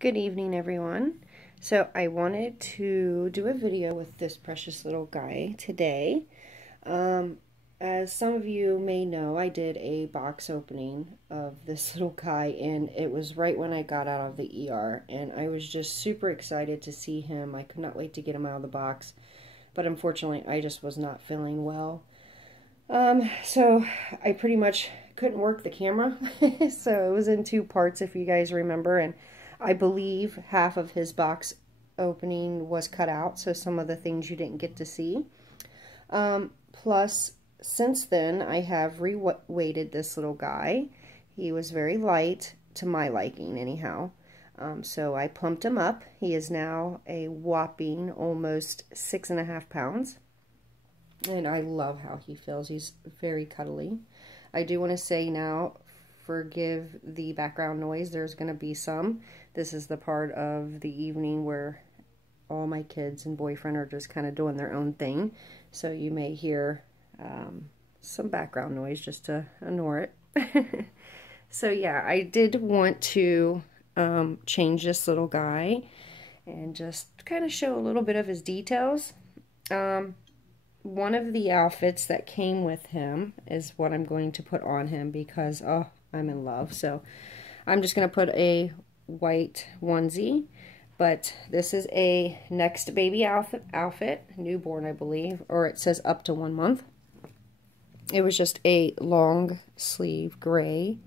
Good evening, everyone. So I wanted to do a video with this precious little guy today. As some of you may know, I did a box opening of this little guy, and it was right when I got out of the ER, and I was just super excited to see him. I could not wait to get him out of the box, but unfortunately I just was not feeling well. So I pretty much couldn't work the camera, so it was in two parts if you guys remember, and I believe half of his box opening was cut out, so some of the things you didn't get to see. Plus, since then, I have re-weighted this little guy. He was very light, to my liking anyhow. So I pumped him up. He is now a whopping almost 6.5 pounds. And I love how he feels. He's very cuddly. I do want to say now, forgive the background noise. There's going to be some. This is the part of the evening where all my kids and boyfriend are just kind of doing their own thing. So you may hear some background noise just to ignore it. So yeah, I did want to change this little guy and just kind of show a little bit of his details. One of the outfits that came with him is what I'm going to put on him because, oh, I'm in love. So I'm just going to put a white onesie, but this is a next baby outfit, newborn I believe, or it says up to 1 month. It was just a long sleeve gray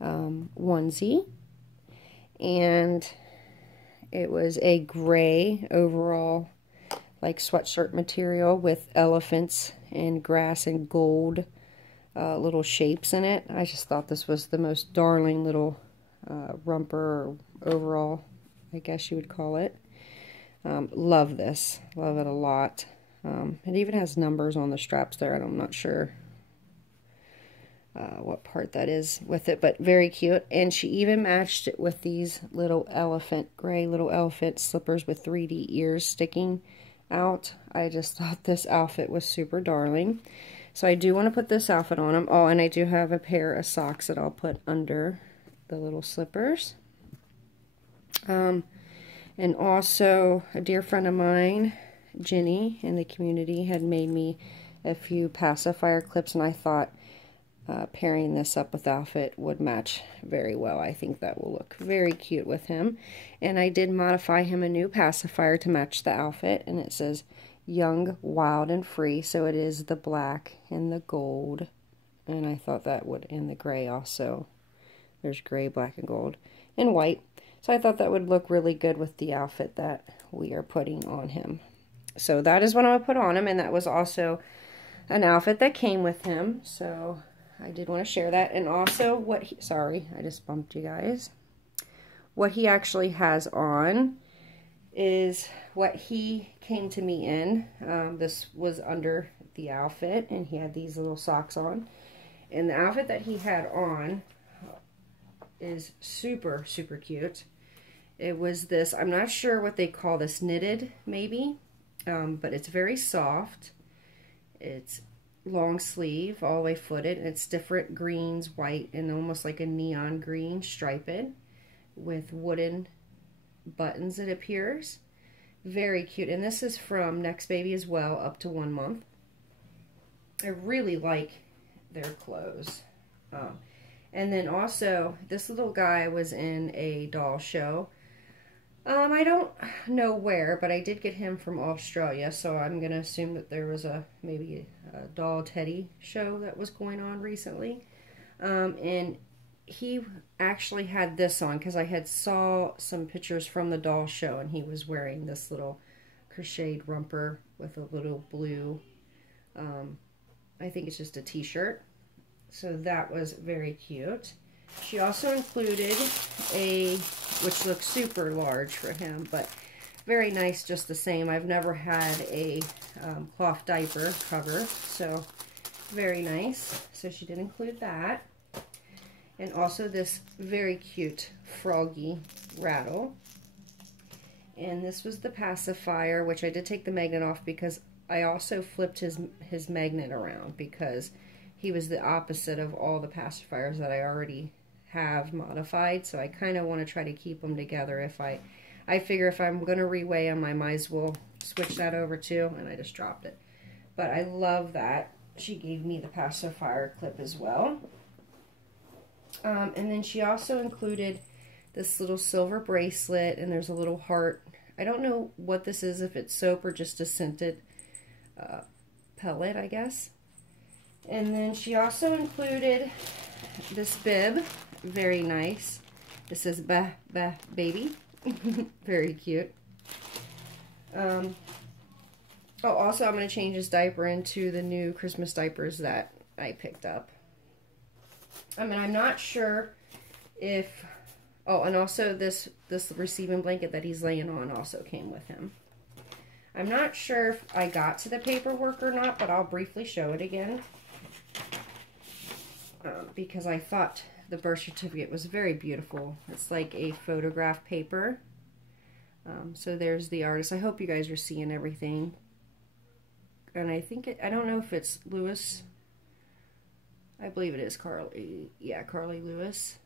onesie, and it was a gray overall like sweatshirt material with elephants and grass and gold little shapes in it. I just thought this was the most darling little romper or overall, I guess you would call it. Love this. Love it a lot. It even has numbers on the straps there, and I'm not sure what part that is with it, but very cute. And she even matched it with these little gray little elephant slippers with 3D ears sticking out. I just thought this outfit was super darling. So I do want to put this outfit on him. Oh, and I do have a pair of socks that I'll put under the little slippers. And also a dear friend of mine, Jenny, in the community had made me a few pacifier clips, and I thought pairing this up with the outfit would match very well. I think that will look very cute with him. And I did modify him a new pacifier to match the outfit, and it says young, wild, and free. So it is the black and the gold, and I thought that would, and the gray also. There's gray, black, and gold, and white. So I thought that would look really good with the outfit that we are putting on him. So that is what I'm going to put on him, and that was also an outfit that came with him. So I did want to share that. And also what he, sorry, I just bumped you guys. What he actually has on is what he came to me in. This was under the outfit, and he had these little socks on. And the outfit that he had on is super, super cute. It was this, I'm not sure what they call this, knitted maybe, but it's very soft. It's long sleeve, all the way footed, and it's different greens, white, and almost like a neon green striped with wooden buttons, it appears. Very cute. And this is from Next Baby as well, up to 1 month. I really like their clothes. And then also, this little guy was in a doll show. I don't know where, but I did get him from Australia, so I'm going to assume that there was maybe a doll teddy show that was going on recently. And he actually had this on, because I had saw some pictures from the doll show, and he was wearing this little crocheted romper with a little blue, I think it's just a t-shirt. So that was very cute. She also included which looks super large for him, but very nice just the same. I've never had a cloth diaper cover, so very nice. So she did include that. And also this very cute froggy rattle. And this was the pacifier, which I did take the magnet off because I also flipped his magnet around because he was the opposite of all the pacifiers that I already have modified, so I kind of want to try to keep them together. I figure if I'm going to reweigh them, I might as well switch that over too, and I just dropped it. But I love that. She gave me the pacifier clip as well. And then she also included this little silver bracelet, and there's a little heart. I don't know what this is, if it's soap or just a scented pellet, I guess. And then she also included this bib, very nice. It says "Bah Bah Baby," very cute. Oh, also I'm going to change his diaper into the new Christmas diapers that I picked up. I mean, I'm not sure if... Oh, and also this receiving blanket that he's laying on also came with him. I'm not sure if I got to the paperwork or not, but I'll briefly show it again. Because I thought the birth certificate was very beautiful. It's like a photograph paper. So there's the artist. I hope you guys are seeing everything. And I think, I don't know if it's Lewis. I believe it is Carly. Yeah, Carly Lewis.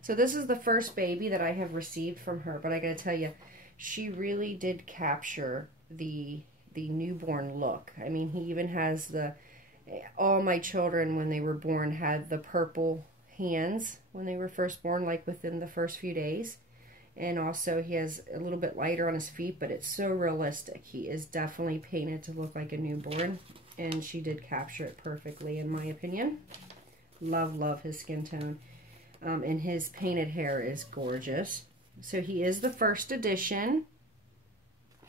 So this is the first baby that I have received from her, but I gotta tell you, she really did capture the newborn look. I mean, he even has all my children when they were born had the purple hands when they were first born, like within the first few days. And also he has a little bit lighter on his feet, but it's so realistic. He is definitely painted to look like a newborn, and she did capture it perfectly in my opinion. Love his skin tone. And his painted hair is gorgeous. So he is the first edition,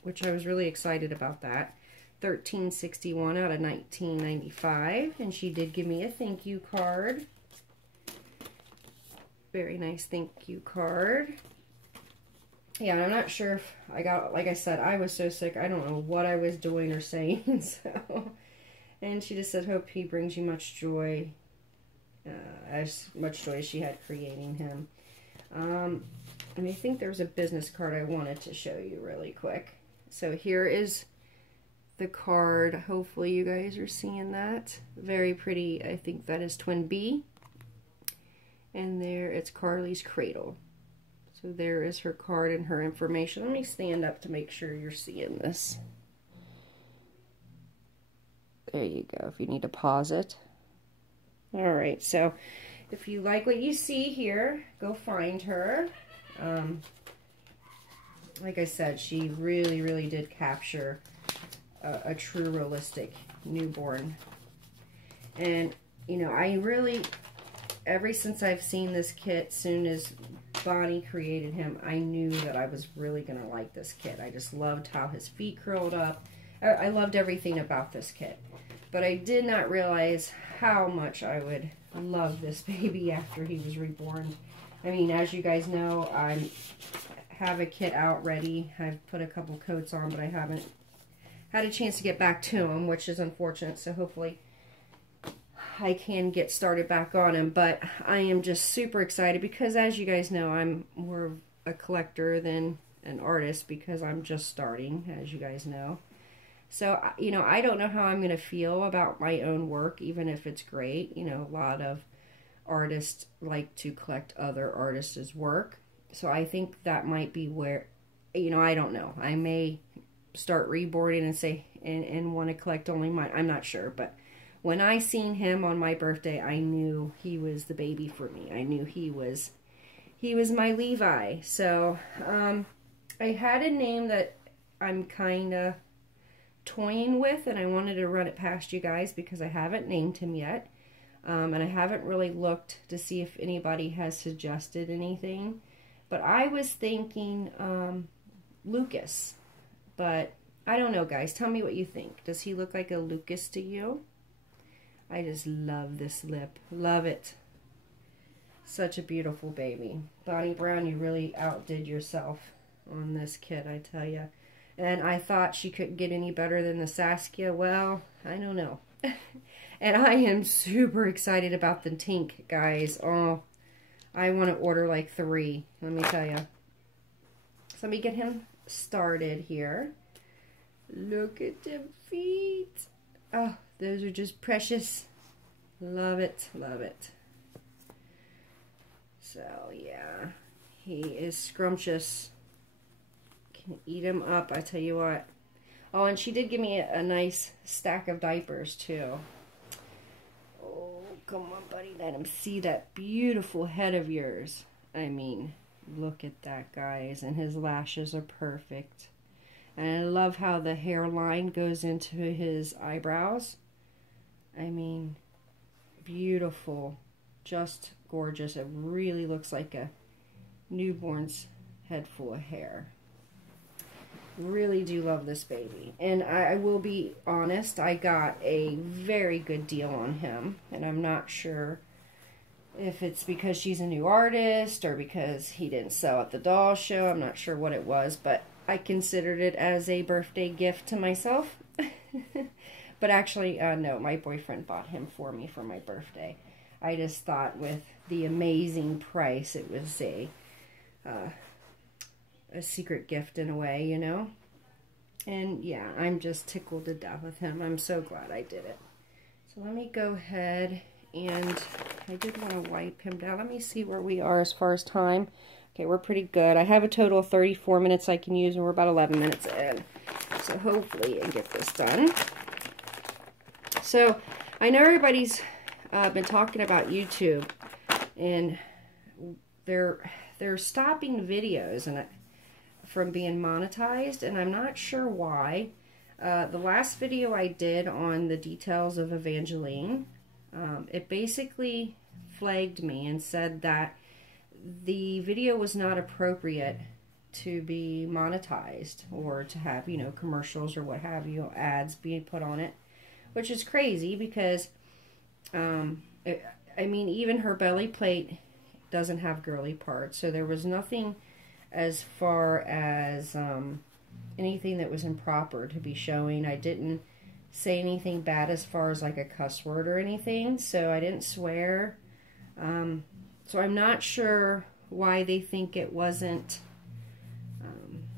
which I was really excited about that. $13.61 out of $19.95, and she did give me a thank you card. Very nice thank you card. Yeah, I'm not sure if I got, like I said, I was so sick, I don't know what I was doing or saying, so. And she just said, hope he brings you much joy, as much joy as she had creating him. And I think there was a business card I wanted to show you really quick. So here is the card. Hopefully you guys are seeing that. Very pretty. I think that is twin B. And there it's Carly's cradle. So there is her card and her information. Let me stand up to make sure you're seeing this. There you go, if you need to pause it. Alright, so if you like what you see here, go find her. Like I said, she really did capture a true realistic newborn. And, you know, I really, ever since I've seen this kit, soon as Bonnie created him, I knew that I was really going to like this kit. I just loved how his feet curled up. I loved everything about this kit. But I did not realize how much I would love this baby after he was reborn. I mean, as you guys know, I have a kit out ready. I've put a couple coats on, but I haven't had a chance to get back to him, which is unfortunate. So hopefully I can get started back on him. But I am just super excited because, as you guys know, I'm more of a collector than an artist because I'm just starting, as you guys know. So, you know, I don't know how I'm going to feel about my own work, even if it's great. You know, a lot of artists like to collect other artists' work. So I think that might be where, you know, I don't know. I may start reboarding and say, and want to collect only mine. I'm not sure. But when I seen him on my birthday, I knew he was the baby for me. I knew he was my Levi. So, I had a name that I'm kind of toying with, and I wanted to run it past you guys because I haven't named him yet, and I haven't really looked to see if anybody has suggested anything, but I was thinking Lucas, but I don't know, guys. Tell me what you think. Does he look like a Lucas to you? I just love this lip. Love it. Such a beautiful baby. Bonnie Brown, you really outdid yourself on this kit, I tell you. And I thought she couldn't get any better than the Saskia. Well, I don't know. And I am super excited about the Tink, guys. Oh, I want to order like 3, let me tell you. So let me get him started here. Look at the feet. Oh, those are just precious. Love it, love it. So, yeah, he is scrumptious. Can eat him up, I tell you what. Oh, and she did give me a nice stack of diapers, too. Oh, come on, buddy. Let him see that beautiful head of yours. I mean, look at that, guys. And his lashes are perfect. And I love how the hairline goes into his eyebrows. I mean, beautiful. Just gorgeous. It really looks like a newborn's head full of hair. Really do love this baby. And I will be honest, I got a very good deal on him. And I'm not sure if it's because she's a new artist or because he didn't sell at the doll show. I'm not sure what it was, but I considered it as a birthday gift to myself. But actually, no, my boyfriend bought him for me for my birthday. I just thought with the amazing price, it was a secret gift in a way, you know. And yeah, I'm just tickled to death with him. I'm so glad I did it. So let me go ahead, and I did want to wipe him down. Let me see where we are as far as time. Okay, we're pretty good. I have a total of 34 minutes I can use, and we're about 11 minutes in. So hopefully I get this done. So I know everybody's been talking about YouTube, and they're stopping videos and from being monetized, and I'm not sure why. The last video I did on the details of Evangeline, it basically flagged me and said that the video was not appropriate to be monetized or to have, you know, commercials or what have you, ads being put on it, which is crazy because, I mean, even her belly plate doesn't have girly parts, so there was nothing as far as anything that was improper to be showing. I didn't say anything bad as far as like a cuss word or anything, so I didn't swear. So I'm not sure why they think it wasn't.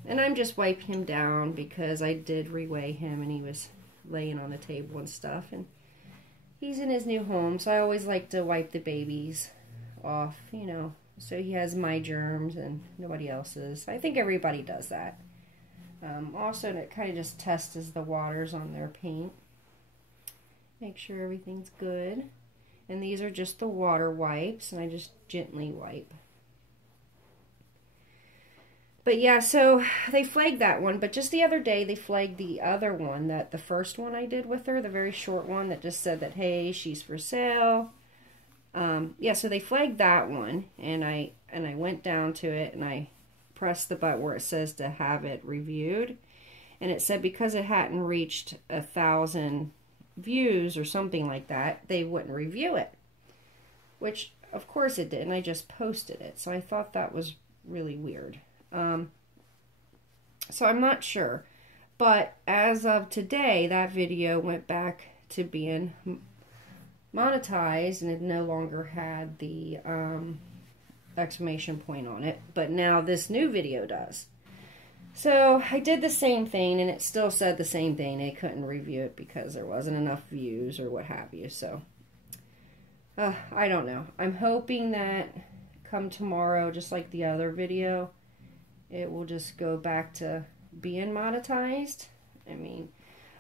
And I'm just wiping him down because I did reweigh him and he was laying on the table and stuff. And he's in his new home, so I always like to wipe the babies off, you know, so he has my germs and nobody else's. I think everybody does that. Also, it kind of just tests the waters on their paint. Make sure everything's good. And these are just the water wipes, and I just gently wipe. But yeah, so they flagged that one, but just the other day they flagged the other one, that the first one I did with her, the very short one that just said that, hey, she's for sale. Yeah, so they flagged that one, and I went down to it, and I pressed the button where it says to have it reviewed, and it said because it hadn't reached 1,000 views or something like that, they wouldn't review it, which of course it did, and I just posted it, so I thought that was really weird. So I'm not sure, but as of today, that video went back to being monetized, and it no longer had the exclamation point on it, but now this new video does. So I did the same thing, and it still said the same thing. They couldn't review it because there wasn't enough views or what have you. So I don't know. I'm hoping that come tomorrow, just like the other video, it will just go back to being monetized. I mean,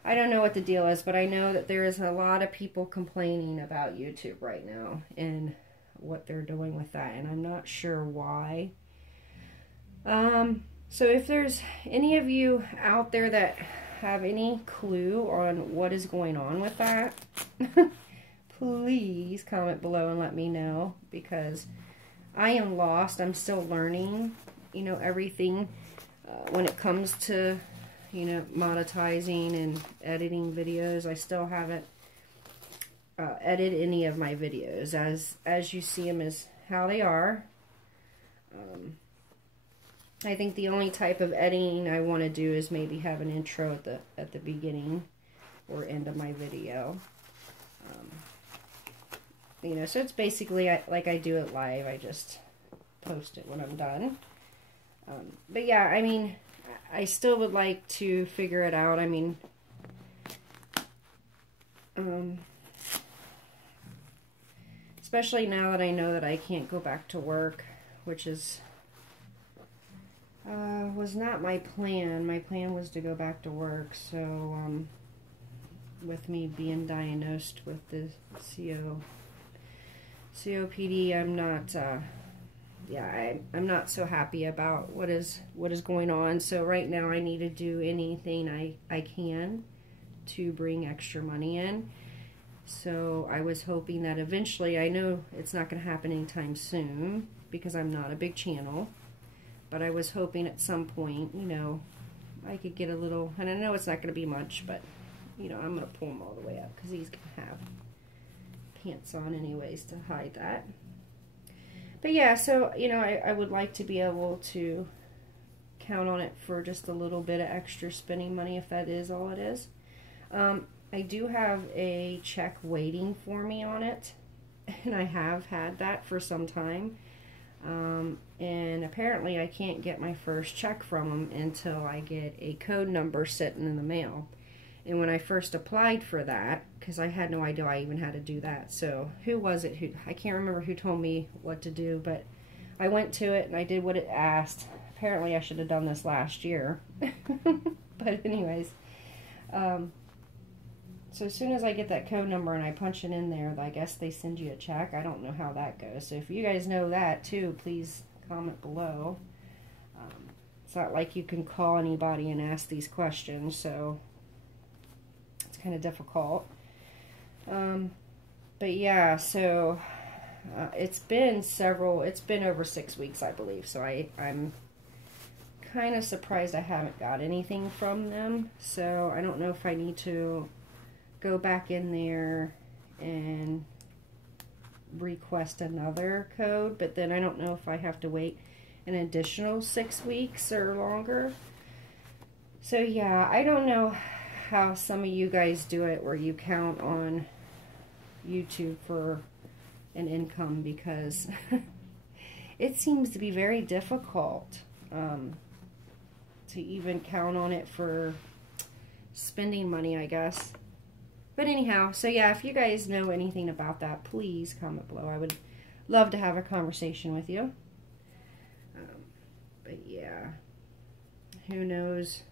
I don't know what the deal is, but I know that there is a lot of people complaining about YouTube right now and what they're doing with that, and I'm not sure why. So if there's any of you out there that have any clue on what is going on with that, please comment below and let me know, because I am lost. I'm still learning, you know, everything when it comes to, you know, monetizing and editing videos. I still haven't edited any of my videos as you see them as how they are. I think the only type of editing I want to do is maybe have an intro at the beginning or end of my video. You know, so it's basically like I do it live. I just post it when I'm done. But yeah, I mean, I still would like to figure it out. I mean, especially now that I know that I can't go back to work, which is was not my plan. My plan was to go back to work, so with me being diagnosed with the COPD, I'm not I'm not so happy about what is going on. So right now I need to do anything I can to bring extra money in. So I was hoping that eventually, I know it's not going to happen anytime soon because I'm not a big channel, but I was hoping at some point, you know, I could get a little, and I know it's not going to be much, but, you know, I'm going to pull him all the way up because he's going to have pants on anyways to hide that. But yeah, so, you know, I would like to be able to count on it for just a little bit of extra spending money if that is all it is. I do have a check waiting for me on it, and I have had that for some time. And apparently I can't get my first check from them until I get a code number sitting in the mail. And when I first applied for that, because I had no idea I even had to do that. So who was it who, I can't remember who told me what to do, but I went to it and I did what it asked. Apparently I should have done this last year. But anyways, so as soon as I get that code number and I punch it in there, I guess they send you a check. I don't know how that goes. So if you guys know that too, please comment below. It's not like you can call anybody and ask these questions, so it's kind of difficult. But yeah, so it's been over 6 weeks, I believe. So I'm kind of surprised I haven't got anything from them. So I don't know if I need to go back in there and request another code, but then I don't know if I have to wait an additional 6 weeks or longer. So yeah, I don't know how some of you guys do it where you count on YouTube for an income, because it seems to be very difficult to even count on it for spending money, I guess. But anyhow, so yeah, if you guys know anything about that, please comment below. I would love to have a conversation with you. But yeah, who knows?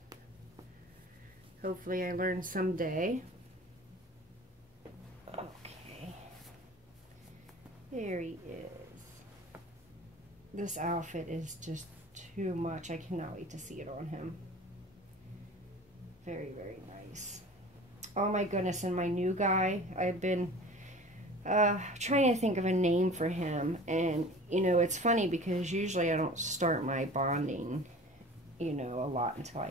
Hopefully I learn someday. Okay. There he is. This outfit is just too much. I cannot wait to see it on him. Very, very nice. Oh my goodness, and my new guy, I've been trying to think of a name for him, and you know, it's funny because usually I don't start my bonding, you know, a lot until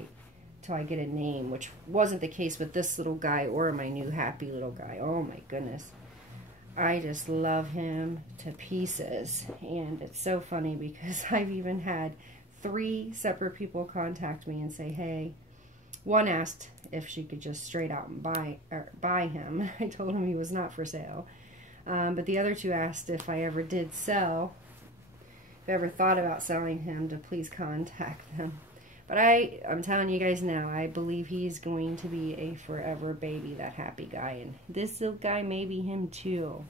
I get a name, which wasn't the case with this little guy or my new happy little guy. Oh my goodness, I just love him to pieces. And it's so funny because I've even had 3 separate people contact me and say, hey, one asked if she could just straight out and buy him. I told him he was not for sale. But the other 2 asked if I ever did sell, if I ever thought about selling him, to please contact them. But I'm telling you guys now, I believe he's going to be a forever baby, that happy guy. And this little guy may be him too,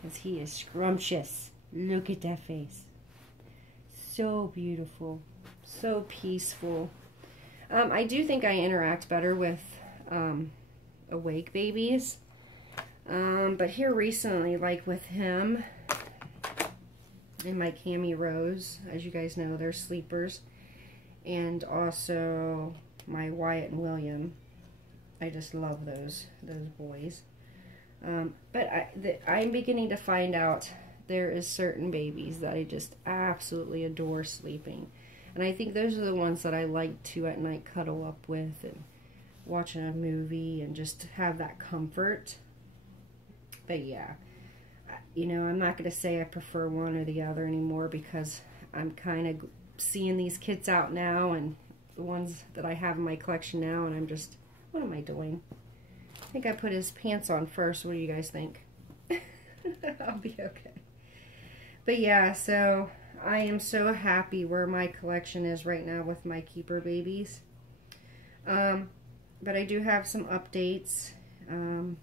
because he is scrumptious. Look at that face. So beautiful. So peaceful. I do think I interact better with awake babies. But here recently, like with him and my Cami Rose, as you guys know, they're sleepers. And also my Wyatt and William. I just love those boys. But I'm beginning to find out there is certain babies that I just absolutely adore sleeping. And I think those are the ones that I like to at night cuddle up with and watching a movie and just have that comfort. But yeah, you know, I'm not going to say I prefer one or the other anymore, because I'm kind of seeing these kits out now and the ones that I have in my collection now, and I'm just, what am I doing? I think I put his pants on first. What do you guys think? I'll be okay. But yeah, so I am so happy where my collection is right now with my keeper babies. But I do have some updates. And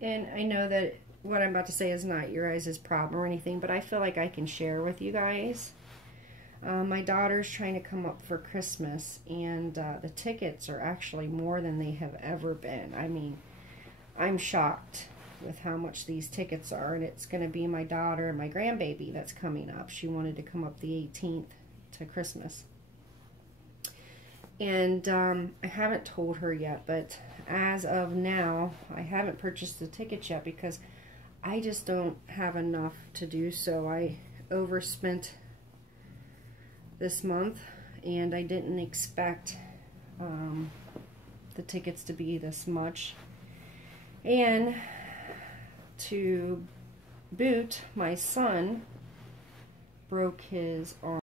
I know that what I'm about to say is not your guys' problem or anything, but I feel like I can share with you guys. My daughter's trying to come up for Christmas, and the tickets are actually more than they have ever been. I mean, I'm shocked with how much these tickets are, and it's going to be my daughter and my grandbaby that's coming up. She wanted to come up the 18th to Christmas. And I haven't told her yet, but as of now, I haven't purchased the tickets yet because I just don't have enough to do so. I overspent this month, and I didn't expect the tickets to be this much. And to boot, my son broke his arm.